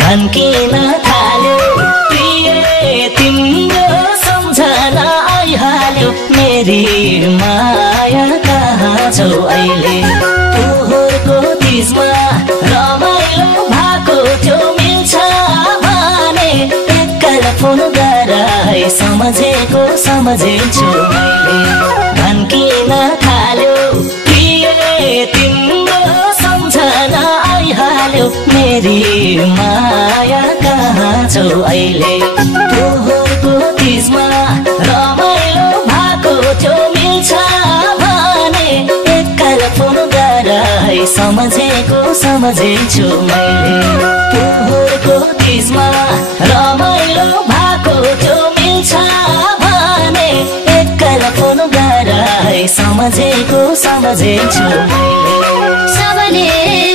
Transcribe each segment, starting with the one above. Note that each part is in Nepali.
धन्किन थाल्यो प्रिय तिम्रो सम्झना आइहाल्यो मेरी माया कहाँ छौ अहिले पोहोरको तिजमा रमाइलो भएको थियो मिल्छ भने एकल फोन गराई सम्झेको सम्झेछु मैले धन्किन थाल्यो प्रिय तिम्रो सम्झना आइहाल्यो मेरी माया कहाँ छौ अहिले पोहोरको तिजमा रमाइलो भएको थियो मिल्छ भने एकल फोन गराई सम्झेको सम्झेछु मैले पोहोरको तिजमा रमाइलो भएको थियो मिल्छ भने एकल फोन गराई सम्झेको सम्झेछु मैले सबले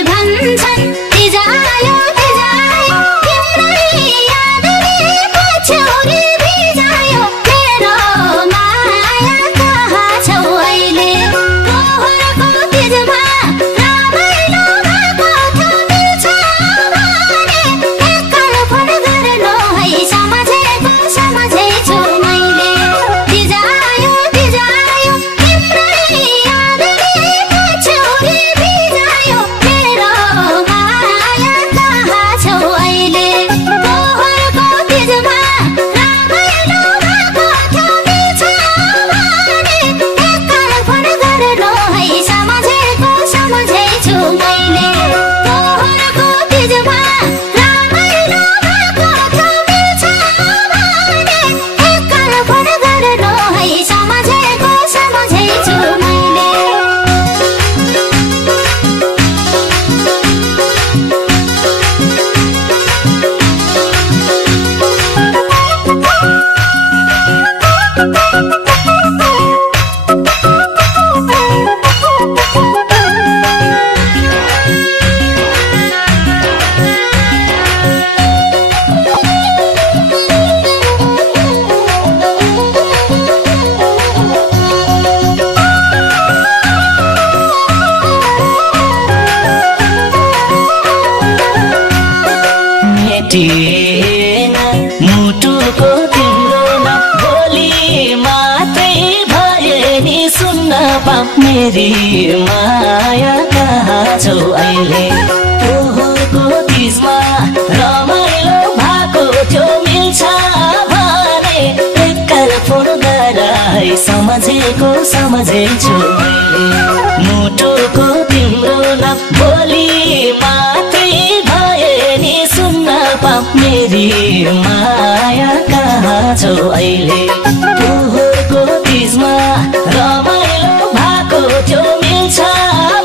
भन्छन् तिजायो तिजायो तिम्रै यादले पछ्यौरी भिजायो मेरो माया कहाँ छौ अहिले पोहोरको तिजमा रमाइलो भएको थियो मिल्छ भने एकल फोन गर्नु है सम्झेको सम्झेछु मैले तिजायो तिजायो तिम्रै यादले पछ्यौरी भिजायो मेरो माया कहाँ छौ अहिले पोहोरको तिजमा रमाइलो भएको थियो मिल्छ भने एकल फोन गर्नु है सम्झेको सम्झेछु मैले पोहोरको तिजमा रमाइलो भएको थियो मिल्छ भने एकल फोन गर्नु है सम्झेको सम्झेछु मैले मेटिएन मुटुको तिम्रो न बोली मात्रै भए नि सुन्न पाऊ मेरी माया कहाँ छौ अहिले पोहोरको तिजमा रमाइलो भएको थियो मिल्छ भने एकल फोन गराई सम्झेको सम्झेछु मैले मुटुको तिम्रो न बोली मात्रै भए नि सुन्न पाऊ मेरी माया कहाँ छौ अहिले पोहोरको तिजमा रमाइलो भएको थियो मिल्छ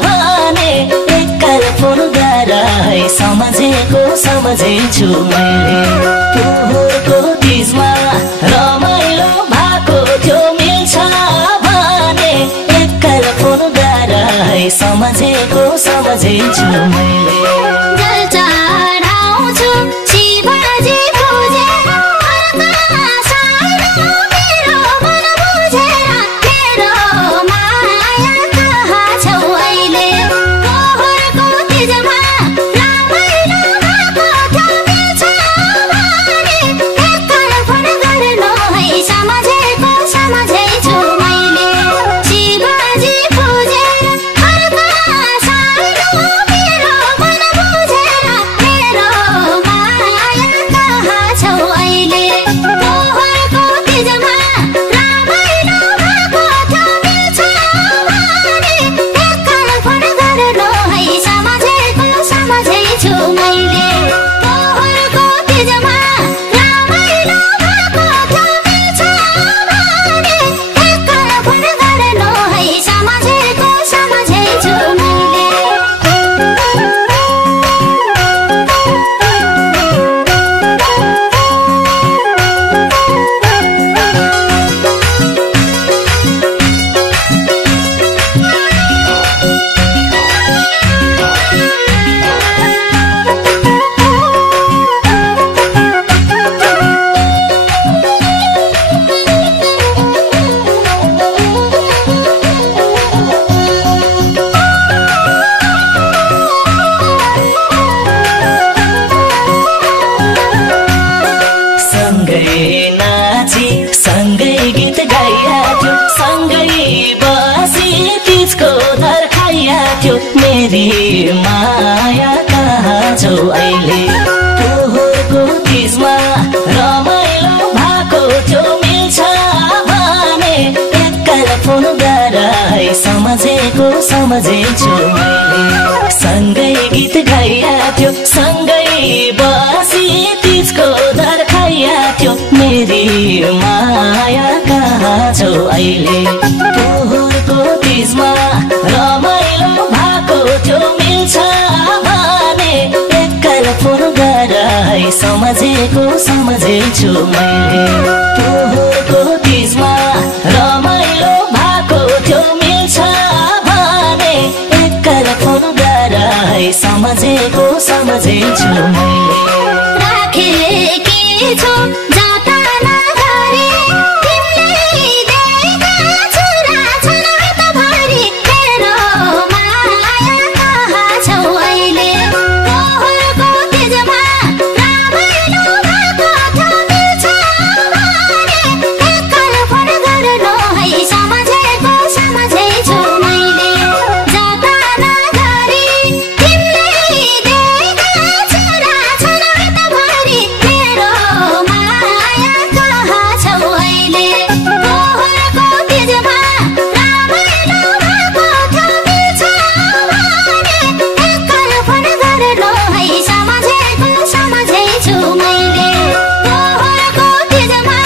भने एकल फोन गराई सम्झेको सम्झेछु मैले पोहोरको तिजमा रमाइलो भएको थियो मिल्छ भने एकल फोन गराई सम्झेको सम्झेछु मैले जल चढाउँछु शिवजी पूजेर अर्का सानो मेरो मन बुझेर मेरो माया कहाँ छौ अहिले पोहोरको तिजमा रमाइलो भएको थियो मिल्छ भने एकल फोन गर्नु है सम्झेको सम्झेछु मैले शिवजी पूजेर अर्का सानो मेरो मन तिजको दर खाइया थियो मेरी माया कहाँ छौ अहिले पोहोरको तिजमा रमाइलो भएको थियो मिल्छ भने एकल फोन गराई सम्झेको सम्झेछु मैले सँगै गीत गाइया थियो सँगै बसी तिजको दर खाइया थियो मेरी माया कहाँ छौ अहिले पोहोरको तिजमा रमाइलो भएको थियो मिल्छ भने एकल फोन गराई सम्झेको सम्झेछु मैले पोहोरको तिजमा रमाइलो भएको थियो मिल्छ भने एकल फोन गराई सम्झेको सम्झेछु मैले राखेकी छु जाता नगरी तिमीले दिएका छुरा छन् हातभरि मेरो माया कहाँ छौ अहिले पोहोरको तिजमा रमाइलो भएको थियो मिल्छ भने एकल फोन गर्नु है सम्झेको सम्झेछु मैले जाता नगरी तिमीले दिएका छुरा छन् हातभरि मेरो माया कहाँ छौ अहिले पोहोरको तिजमा रमाइलो भएको थियो मिल्छ भने एकल फोन गर्नु है सम्झेको सम्झेछु मैले पोहोरको तिजमा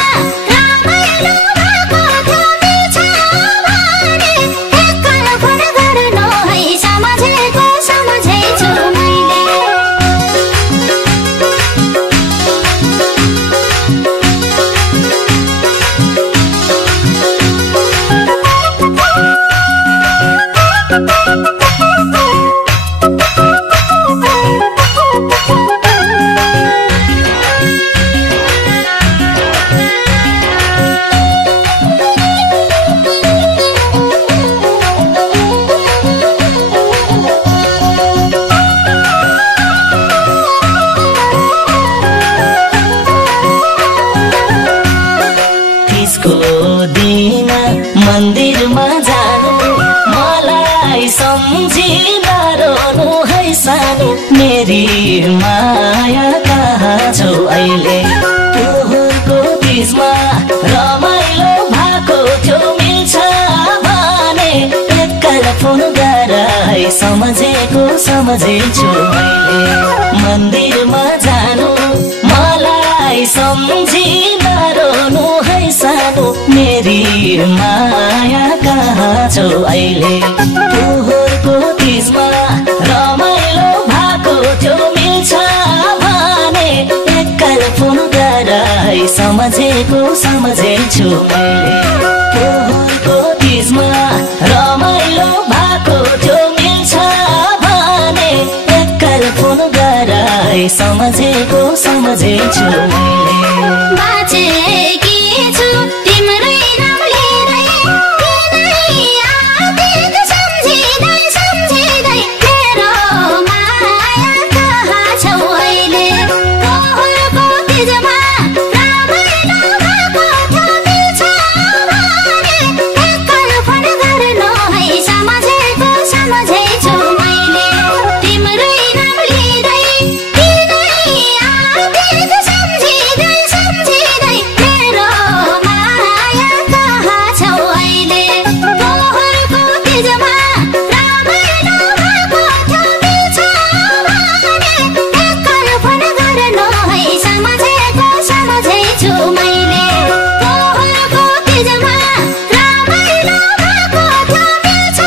रमाइलो भएको थियो मिल्छ भने एकल फोन गर्नु है सम्झेको सम्झेछु मैले तिजको दिन मन्दिरमा जानु मलाई सम्झिँदा रोनु है सानो मेरी माया कहाँ छौ अहिले पोहोरको तिजमा रमाइलो भएको थियो मिल्छ भने एकल फोन गराई सम्झेको सम्झेछु मैले मन्दिरमा जानु मलाई सम्झिँदा रोनु है सानो मेरी माया कहाँ छौ अहिले पोहोरको तिजमा रमाइलो भएको थियो मिल्छ भने एकल फोन गराई सम्झेको सम्झेछु मैले पोहोरको तिजमा रमाइलो भएको थियो मिल्छ भने एकल फोन गराई सम्झेको सम्झेछु मैले बाँचेकी छु तिम्रै नाम लिँदै तिनै आदित सम्झिँदै सम्झिँदै मेरो माया कहाँ छौ अहिले पोहोरको तिजमा रमाइलो भएको थियो मिल्छ भने एकल फोन गर्नु है सम्झेको सम्झेछु मैले तिम्रै नाम लिँदै तिनै आदित सम्झिँदै सम्झिँदै मेरो माया कहाँ छौ अहिले पोहोरको तिजमा रमाइलो भएको थियो मिल्छ भने एकल फोन गर्नु है सम्झेको सम्झेछु मैले पोहोरको तिजमा रमाइलो भएको थियो मिल्छ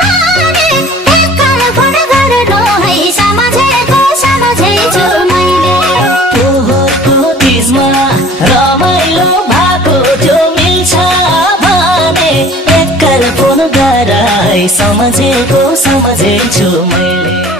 भने एकल फोन गर्नु है सम्झेको सम्झेछु मैले पोहोरको तिजमा रमाइलो भएको थियो मिल्छ भने एकल फोन गराई सम्झेको सम्झेछु मैले